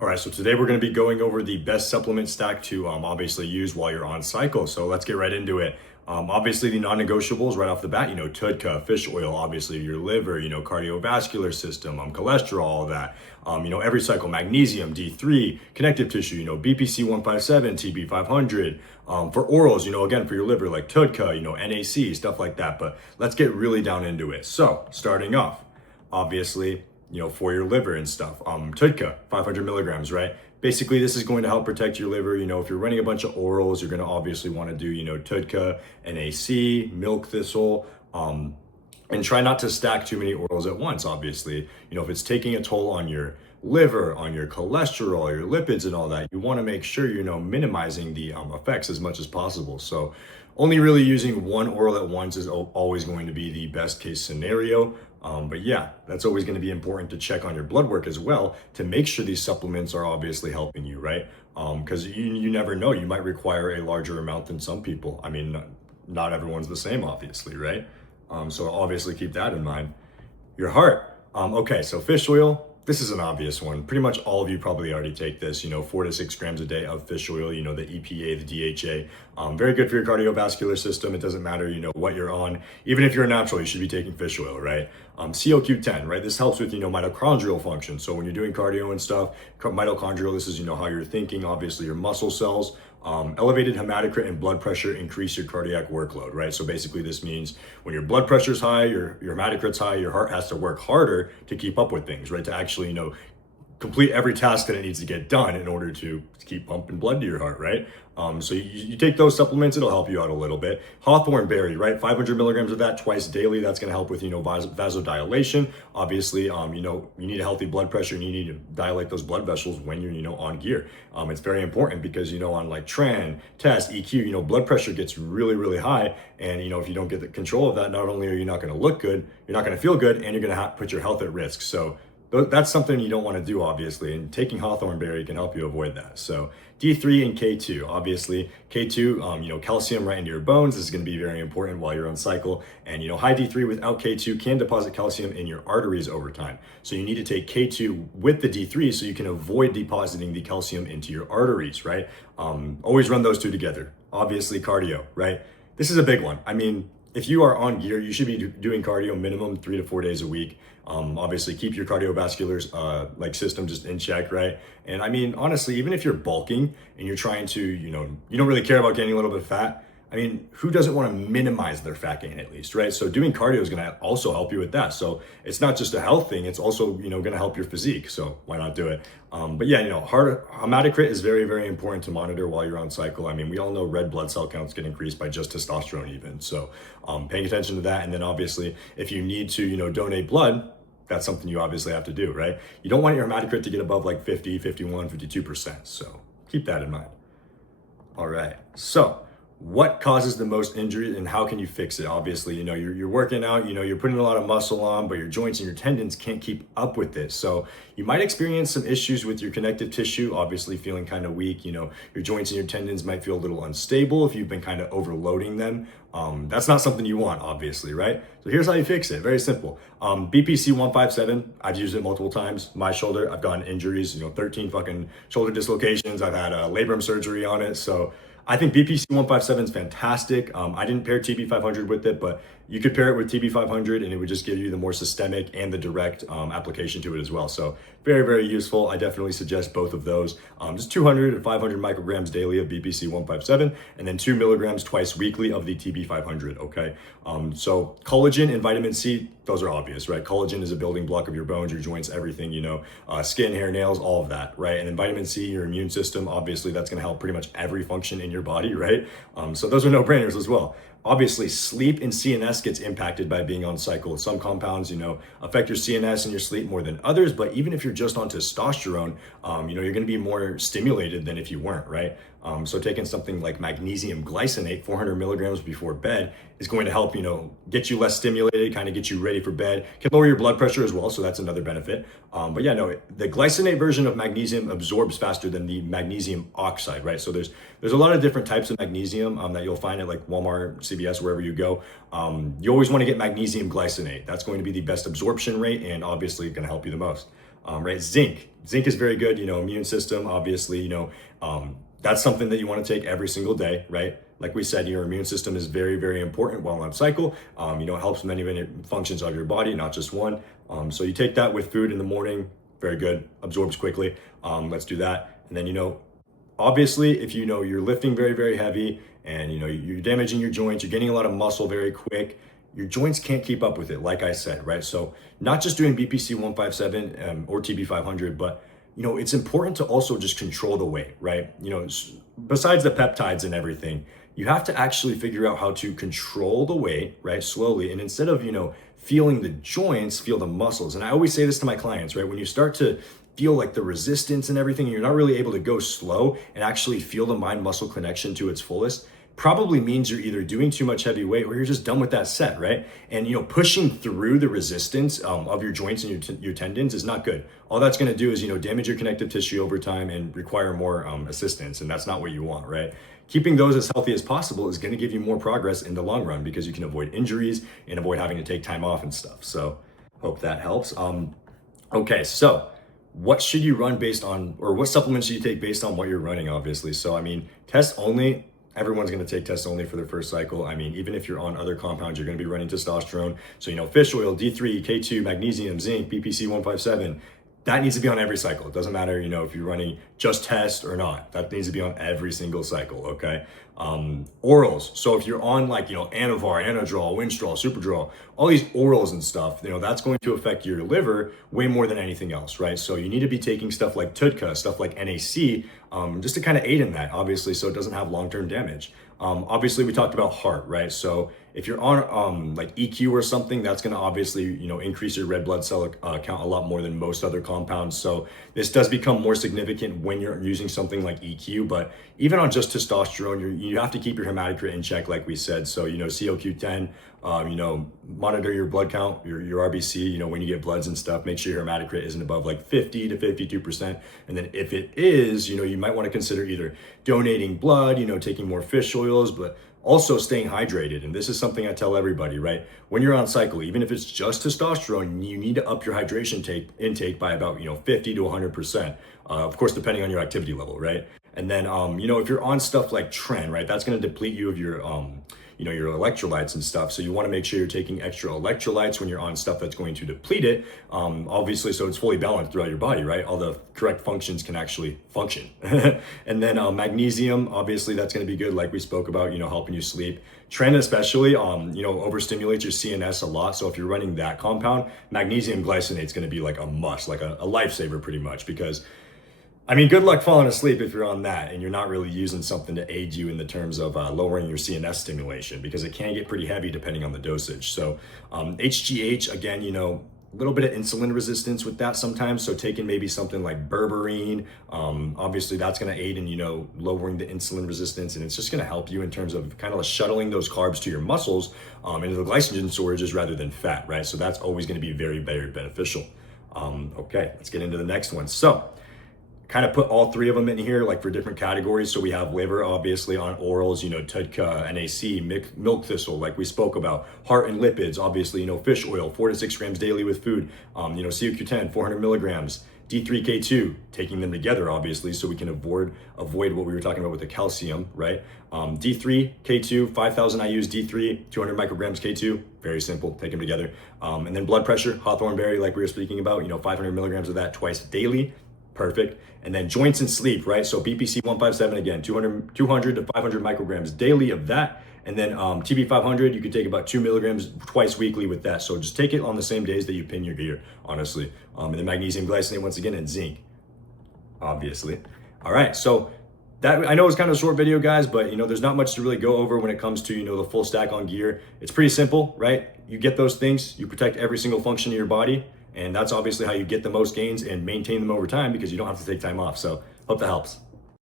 All right, so today we're going to be going over the best supplement stack to obviously use while you're on cycle. So let's get right into it. Obviously, the non-negotiables right off the bat, TUDCA, fish oil, obviously your liver, cardiovascular system, cholesterol, all that. Every cycle, magnesium, D3, connective tissue, BPC-157, TB-500. For orals, again, for your liver, like TUDCA, NAC, stuff like that. But let's get really down into it. So starting off, obviously, for your liver and stuff. TUDCA, 500 milligrams, right? Basically, this is going to help protect your liver. If you're running a bunch of orals, you're going to obviously want to do, TUDCA, NAC, milk thistle, and try not to stack too many orals at once, obviously. If it's taking a toll on your liver, on your cholesterol, your lipids and all that, you want to make sure you're minimizing the effects as much as possible. So only really using one oral at once is always going to be the best case scenario. But yeah, that's always going to be important to check on your blood work as well to make sure these supplements are obviously helping you, right? Because you never know, you might require a larger amount than some people. I mean, not everyone's the same, obviously, right? So obviously keep that in mind. Your heart. Okay, so fish oil. This is an obvious one. Pretty much all of you probably already take this, 4 to 6 grams a day of fish oil, the EPA, the DHA. Very good for your cardiovascular system. It doesn't matter, what you're on. Even if you're a natural, you should be taking fish oil, right? CoQ10, right? This helps with, mitochondrial function. So when you're doing cardio and stuff, mitochondrial, this is, how you're thinking, obviously your muscle cells. Elevated hematocrit and blood pressure increase your cardiac workload, right? So basically this means when your blood pressure is high, your hematocrit's high, your heart has to work harder to keep up with things, right? To actually, complete every task that it needs to get done in order to keep pumping blood to your heart, right? So you take those supplements, it'll help you out a little bit. Hawthorn berry, right? 500 milligrams of that twice daily. That's going to help with, vasodilation. Obviously, you need a healthy blood pressure and you need to dilate those blood vessels when you're, on gear. It's very important because, on like tren, test, EQ, blood pressure gets really, really high. And, if you don't get the control of that, not only are you not going to look good, you're not going to feel good, and you're going to put your health at risk. So that's something you don't want to do, obviously, and taking hawthorn berry can help you avoid that. So D3 and K2, obviously. K2, calcium right into your bones. This is going to be very important while you're on cycle. And, high D3 without K2 can deposit calcium in your arteries over time. So you need to take K2 with the D3 so you can avoid depositing the calcium into your arteries, right? Always run those two together. Obviously, cardio, right? This is a big one. I mean, if you are on gear, you should be doing cardio minimum 3 to 4 days a week. Obviously keep your cardiovascular system just in check, right? And I mean, honestly, even if you're bulking and you're trying to, you don't really care about gaining a little bit of fat. I mean, who doesn't want to minimize their fat gain at least, right? So doing cardio is going to also help you with that. So it's not just a health thing, it's also, going to help your physique. So why not do it? But yeah, hematocrit is very, very important to monitor while you're on cycle. I mean, we all know red blood cell counts get increased by just testosterone even. So paying attention to that. And then obviously, if you need to, donate blood, that's something you obviously have to do, right? You don't want your hematocrit to get above like 50, 51, 52%. So keep that in mind. All right. So what causes the most injury and how can you fix it? Obviously, you're working out, you're putting a lot of muscle on, but your joints and your tendons can't keep up with it. So you might experience some issues with your connective tissue, obviously feeling kind of weak. Your joints and your tendons might feel a little unstable if you've been kind of overloading them. That's not something you want, obviously, right? So here's how you fix it. Very simple. BPC-157, I've used it multiple times. My shoulder, I've gotten injuries, 13 fucking shoulder dislocations. I've had a labrum surgery on it. So I think BPC-157 is fantastic. I didn't pair TB-500 with it, but you could pair it with TB-500 and it would just give you the more systemic and the direct application to it as well. So very, very useful. I definitely suggest both of those. Just 200 to 500 micrograms daily of BPC-157 and then 2 milligrams twice weekly of the TB-500, okay? So collagen and vitamin C, those are obvious, right? Collagen is a building block of your bones, your joints, everything, skin, hair, nails, all of that, right? And then vitamin C, your immune system, obviously that's gonna help pretty much every function in your body, right? So those are no-brainers as well. Obviously, sleep and CNS gets impacted by being on cycle. Some compounds, affect your CNS and your sleep more than others, but even if you're just on testosterone, you're gonna be more stimulated than if you weren't, right? So taking something like magnesium glycinate, 400 milligrams before bed, is going to help, get you less stimulated, kind of get you ready for bed. Can lower your blood pressure as well, so that's another benefit. But yeah, no, the glycinate version of magnesium absorbs faster than the magnesium oxide, right? So there's a lot of different types of magnesium that you'll find at like Walmart, CVS, wherever you go. You always want to get magnesium glycinate. That's going to be the best absorption rate and obviously going to help you the most. right? Zinc is very good, immune system, obviously, that's something that you want to take every single day, right? Like we said, your immune system is very, very important while on cycle. It helps many functions of your body, not just one. So you take that with food in the morning, very good, absorbs quickly. Let's do that. And then, obviously, if you're lifting very, very heavy and you're damaging your joints, you're getting a lot of muscle very quick, your joints can't keep up with it, like I said, right? So not just doing BPC-157 or TB-500, but it's important to also just control the weight, right? Besides the peptides and everything, you have to actually figure out how to control the weight, right? Slowly. And instead of, feeling the joints, feel the muscles. And I always say this to my clients, right? When you start to feel like the resistance and everything, and you're not really able to go slow and actually feel the mind muscle connection to its fullest, probably means you're either doing too much heavy weight or you're just done with that set, right? And pushing through the resistance of your joints and your tendons is not good. All that's going to do is damage your connective tissue over time and require more assistance, and that's not what you want, right? Keeping those as healthy as possible is going to give you more progress in the long run because you can avoid injuries and avoid having to take time off and stuff. So hope that helps. Okay, so what should you run based on, or what supplements should you take based on what you're running, obviously? So test only. Everyone's going to take test only for their first cycle. Even if you're on other compounds, you're going to be running testosterone. So, fish oil, D3, K2, magnesium, zinc, BPC-157, that needs to be on every cycle. It doesn't matter, if you're running just test or not. That needs to be on every single cycle, okay? Orals. So if you're on Anavar, Anadrol, Winstrol, Superdrol, all these orals and stuff, that's going to affect your liver way more than anything else, right? So you need to be taking stuff like TUDCA, stuff like NAC, just to kind of aid in that, obviously, so it doesn't have long-term damage. Obviously, we talked about heart, right? So if you're on EQ or something, that's going to obviously, increase your red blood cell count a lot more than most other compounds. So this does become more significant when you're using something like EQ, but even on just testosterone, you have to keep your hematocrit in check, like we said. So, COQ10, monitor your blood count, your RBC, when you get bloods and stuff, make sure your hematocrit isn't above 50 to 52%. And then if it is, you might want to consider either donating blood, taking more fish oils, but also staying hydrated. And this is something I tell everybody, right? When you're on cycle, even if it's just testosterone, you need to up your hydration intake by about, 50 to 100%. Of course, depending on your activity level, right? And then, if you're on stuff like Tren, right, that's going to deplete you of your, your electrolytes and stuff. So you want to make sure you're taking extra electrolytes when you're on stuff that's going to deplete it, obviously, so it's fully balanced throughout your body, right? All the correct functions can actually function. And then magnesium, obviously, that's going to be good, like we spoke about, helping you sleep. Tren especially, overstimulates your CNS a lot. So if you're running that compound, magnesium glycinate is going to be like a must, like a lifesaver pretty much, because good luck falling asleep if you're on that and you're not really using something to aid you in the terms of lowering your CNS stimulation, because it can get pretty heavy depending on the dosage. So HGH, again, a little bit of insulin resistance with that sometimes. So taking maybe something like berberine, obviously that's going to aid in, lowering the insulin resistance, and it's just going to help you in terms of kind of shuttling those carbs to your muscles into the glycogen storages rather than fat, right? So that's always going to be very, very beneficial. Okay, let's get into the next one. So kind of put all three of them in here, for different categories. So we have liver, obviously, on orals, TUDCA, NAC, milk thistle, like we spoke about. Heart and lipids, obviously, fish oil, 4 to 6 grams daily with food. COQ10, 400 milligrams. D3, K2, taking them together, obviously, so we can avoid what we were talking about with the calcium, right? D3, K2, 5,000 IUs, D3, 200 micrograms, K2, very simple, take them together. And then blood pressure, hawthorn berry, like we were speaking about, 500 milligrams of that twice daily. Perfect. And then joints and sleep, right? So BPC-157, again, 200 to 500 micrograms daily of that. And then TB-500, you can take about 2 milligrams twice weekly with that. So just take it on the same days that you pin your gear, honestly. And then magnesium glycinate, once again, and zinc, obviously. All right, so that, I know it's kind of a short video, guys, but there's not much to really go over when it comes to, the full stack on gear. It's pretty simple, right? You get those things, you protect every single function of your body, and that's obviously how you get the most gains and maintain them over time, because you don't have to take time off. So hope that helps.